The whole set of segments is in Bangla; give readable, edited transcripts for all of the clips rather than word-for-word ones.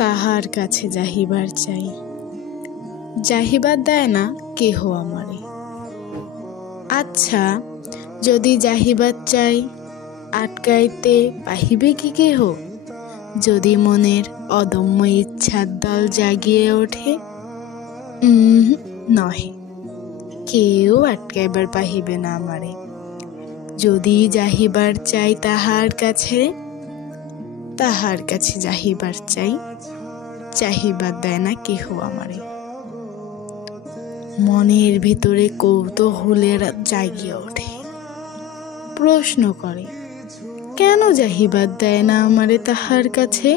তাহার কাছে যাহিবার চাই, যাহিবার দেয় না কেহ আমারে। আচ্ছা, যদি যাহিবার চাই আটকাইতে পাহিবে কি কেহ? যদি মনের অদম্য ইচ্ছার দল জাগিয়ে ওঠে, নহে, কেউ আটকাইবার পাহিবে না আমারে। যদি যাহিবার চাই তাহার কাছে, তাহার কাছে যাহিবার চাই, চাহিবার দেয় না কেহ আমারে। মনের ভিতরে কৌতূহলের জাগিয়ে ওঠে, প্রশ্ন করে, কেন যাহিবার দেয় না আমারে তাহার কাছে?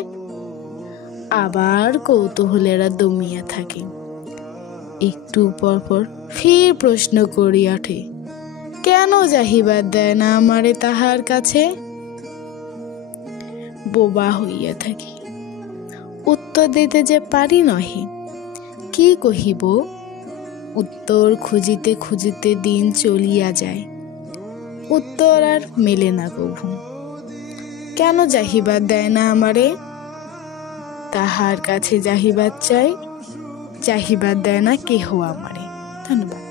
আবার কৌতূহলেরা দমিয়া থাকে, একটু পর পর ফির প্রশ্ন করিয়া ওঠে, কেন যাহিবার দেয় না আমারে তাহার কাছে? বোবা হইয়া থাকি, উত্তর দিতে যে পারি নহে। কি কহিব? উত্তর খুঁজিতে খুঁজিতে দিন চলিয়া যায়, উত্তর আর মেলে না কভু। কেন যাহিবার দেয় না আমারে? তাহার কাছে যাহিবার চাই, চাহিবার দেয় না কেহ আমারে। ধন্যবাদ।